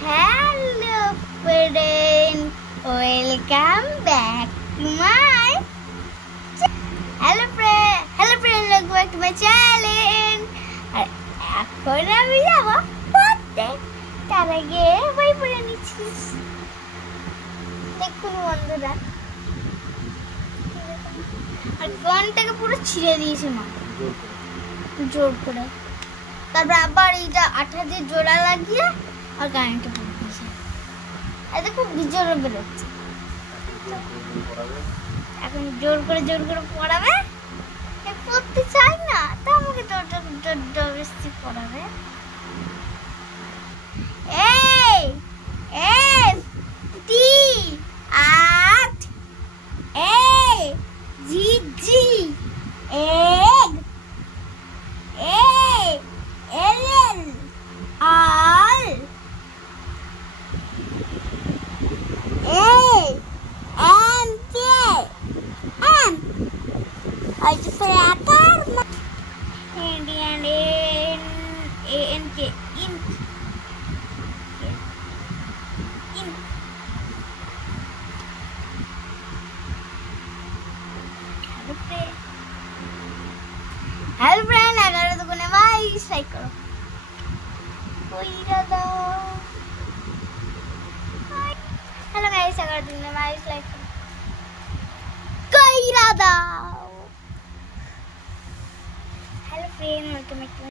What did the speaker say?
Hello friend, welcome back to my welcome back to my channel. আর এখন আমি যাব পড়তে, তার আগে বই পড়ে নিচ্ছি। দেখুন বন্ধুরা, আর গানটাকে পুরো ছিঁড়ে দিয়েছে মা জোর করে, তারপর আবার এইটা আঠা দিয়ে জোড়া লাগিয়ে আর গানটা পড়ে দিয়েছে। আর দেখো বিজোড় বেরোচ্ছে। এখন জোর করে পড়াবে। পড়তে চাই না, তা আমাকে জবরদস্তি পড়াবে। এই এফ টি আট A G G egg A L L R A M K M I just for apple and A N K in Hello friend, agar to kone mais like karo koira dao. Hello guys, agar to kone mais like karo koira dao. Hello friend, welcome back to